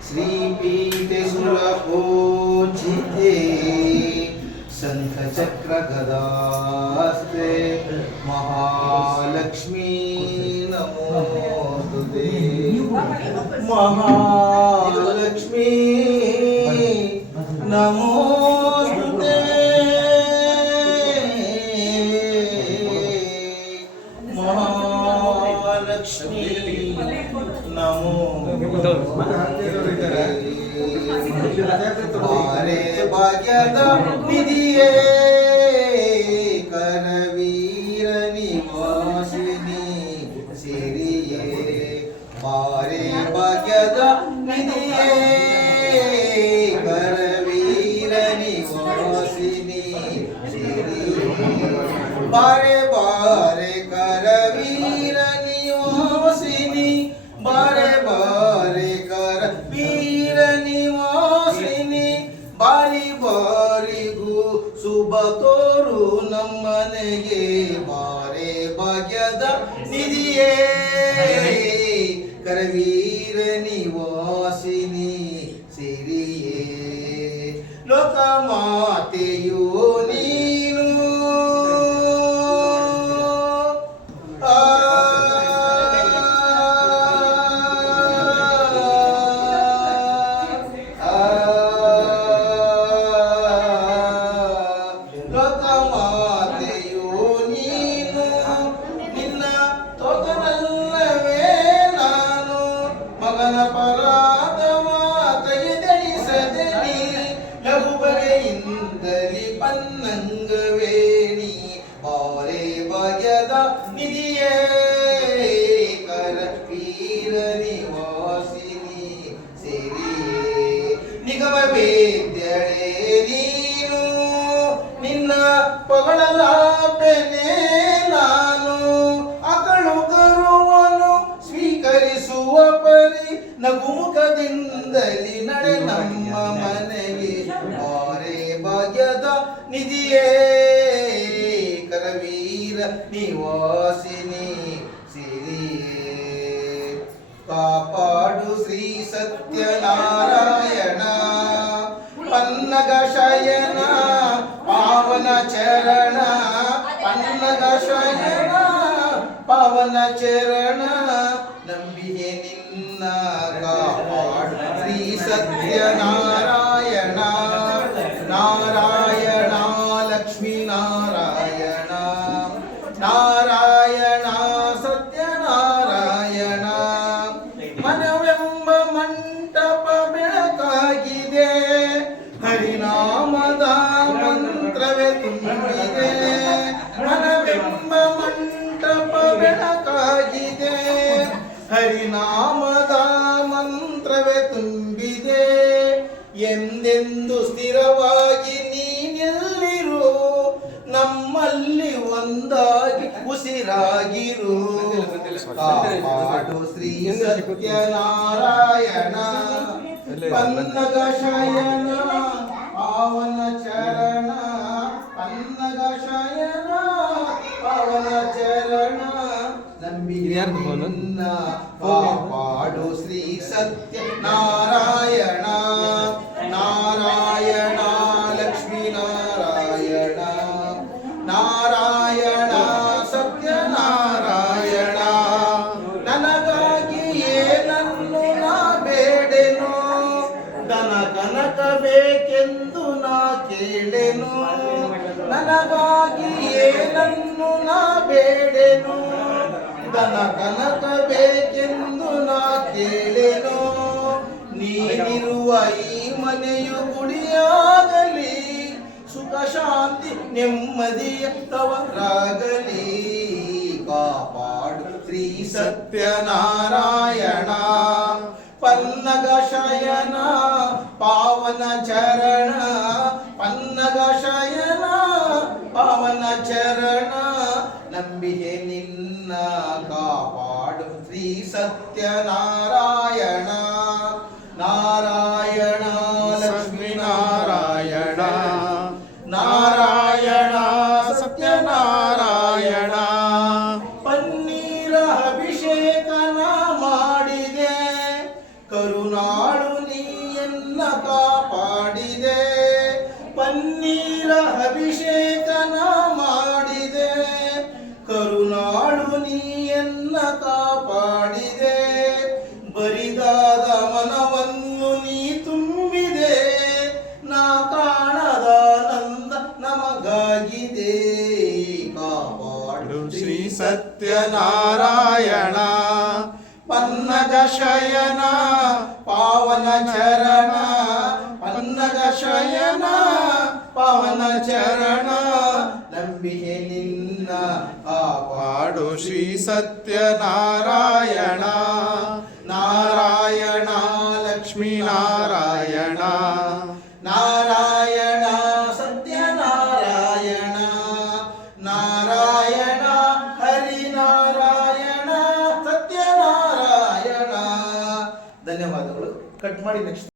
श्रीपीठे सुरपूजिते शंखचक्र गदास्ते महालक्ष्मी नमोस्तुते महालक्ष्मी नमोस्तुते महालक्ष्मी नमो मारे भाग्यದ ನಿಧಿಯೇ ಕರವೀರ ನಿವಾಸಿನಿ ಸಿರಿಯೇ ಮಾರೆ ಭಾಗ್ಯದ ನಿಧಿಯೇ ಕರವೀರ ನಿವಾಸಿನಿ ಸಿರಿಯೇ ಬಾರೆ ಬಾರೆ ಕರವೀರ ನಿವಾಸಿನಿ ಬಾರೆ ಬಾರೆ ಕರ ವೀರ ನಿವಾಸಿನಿ ಬಾರಿ ಬಾರಿಗೂ ಶುಭ ತೋರು ನಮ್ಮನೆಗೆ ಬಾರೆ ಭಾಗ್ಯದ ನಿಧಿಯೇ ಕರವೀರ ನಿವಾಸಿನಿ ಸಿರಿಯೇ ಲೋಕ ಮಾತೆಯು ನೀನು ಪನ್ನಂಗವೇಣಿ ಬಾರೆ ಭಾಗ್ಯದ ನಿಧಿಯೇ ಕರವೀರ ನಿವಾಸಿನಿ ಸಿರಿಯೇ ನಿಗಮ ವೇದ್ಯಳೆ ನೀನು ನಿನ್ನ ಪೊಗಳಲಾಪೆನೆ ನಾನು ಅಕಳು ಕರುವನು ಸ್ವೀಕರಿಸುವ ಪರಿ ನಗುಮುಖದಿಂದಲಿ ನಡೆ ನಮ್ಮ ಮನೆಗೆ ಬಾರೆ ಭಾಗ್ಯದ ನಿಧಿಯೇ ಕರವೀರ ನಿವಾಸಿನಿ ಸಿರಿಯೇ ಕಾಪಾಡು ಶ್ರೀ ಸತ್ಯನಾರಾಯಣ ಪನ್ನಗ ಶಯನ ಪಾವನ ಚರಣ ಪನ್ನಗ ಶಯನ ಪಾವನ ಚರಣ ನಂಬಿಕೆ ನಿನ್ನ ಕಾಪಾಡು ಶ್ರೀ ಸತ್ಯನಾರಾಯಣ ನಾರಾಯಣ ಲಕ್ಷ್ಮೀ ನಾರಾಯಣ ನಾರಾಯಣ ಸತ್ಯನಾರಾಯಣ ಮನವೆಂಬ ಮಂಟಪ ಬೆಳಕಾಗಿದೆ ಹರಿನಾಮದ ಮಂತ್ರವೇ ತುಂಬಿದೆ ಮನವೆಂಬ ಮಂಟಪ ಬೆಳಕಾಗಿದೆ ಹರಿನಾಮದ ಮಂತ್ರವೇ ತುಂಬಿದೆ ಎಂದೆಂದು ಸ್ಥಿರವಾಗಿ ನೀನೆಲ್ಲಿರು ನಮ್ಮಲ್ಲಿ ಒಂದಾಗಿ ಉಸಿರಾಗಿರು ಕಾಪಾಡು ಶ್ರೀ ಸತ್ಯನಾರಾಯಣ ಪನ್ನಗ ಶಯನ ಪಾವನ ಚರಣ ಪನ್ನಗ ಶಯನ ಪಾವನ ಚರಣ ನಂಬಿಕೆ ನಿನ್ನ ಕಾಪಾಡು ಶ್ರೀ ಸತ್ಯನಾರಾಯಣ ನಾರಾಯಣ ಲಕ್ಷ್ಮೀ ನಾರಾಯಣ ನಾರಾಯಣ ಸತ್ಯನಾರಾಯಣ ನನಗಾಗಿ ಏನನ್ನು ನಾ ಬೇಡೆನು ಧನ ಕನಕ ಬೇಕೆಂದು ನಾ ಕೇಳೆನು ನನಗಾಗಿ ಏನನ್ನು ನಾ ಬೇಡೆನು ಧನ ಕನಕ ಬೇಕೆಂದು ನಾ ಕೇಳೆನು ನೀನಿರುವ ಈ ಮನೆಯು ಗುಡಿಯಾಗಲಿ ಸುಖ ಶಾಂತಿ ನೆಮ್ಮದಿಯ ತವರಾಗಲಿ ಕಾಪಾಡು ಶ್ರೀ ಸತ್ಯನಾರಾಯಣ ಪನ್ನಗ ಶಯನ ಪಾವನ ಚರಣ ಪನ್ನಗ ಶಯನ ಪಾವನ ಚರಣ ನಂಬಿಕೆ ನಿನ್ನ ಕಾಪಾಡು ಶ್ರೀ ಸತ್ಯನಾರಾಯಣ ನಾರಾಯಣ ಲಕ್ಷ್ಮೀ ನಾರಾಯಣ ನಾರಾಯಣ ಸತ್ಯನಾರಾಯಣ ಪನ್ನೀರ ಅಭಿಷೇಕನ ಮಾಡಿದೆ ಕರುನಾಳು ನೀಯನ್ನ ಕಾಪಾಡಿದೆ, ಪನ್ನೀರ ಅಭಿಷೇಕನ ಮಾಡಿದೆ. ಕರುನಾಳು ನೀಯನ್ನ ಕಾಪಾಡಿದೆ, ಬರಿದಾದ ಮನವನ್ನು ನೀ ತುಂಬಿದೆ. ನಾ ಕಾಣದಾನಂದ ನಮಗಾಗಿದೆ, ಕಾಪಾಡು ಶ್ರೀ ಸತ್ಯನಾರಾಯಣ. ಪನ್ನಗ ಶಯನ ಪಾವನ ಚರಣ, ಪನ್ನಗ ಶಯನ ಪಾವನ ಚರಣ. ನಂಬಿಕೆ ನಿನ್ನ ಕಾಪಾಡು ಶ್ರೀ ಸತ್ಯನಾರಾಯಣ. ನಾರಾಯಣ ಲಕ್ಷ್ಮೀ ನಾರಾಯಣ, ನಾರಾಯಣ ಸತ್ಯನಾರಾಯಣ, ನಾರಾಯಣ ಹರಿನಾರಾಯಣ ಸತ್ಯನಾರಾಯಣ. ಧನ್ಯವಾದಗಳು. ಕಟ್ ಮಾಡಿ ನೆಕ್ಸ್ಟ್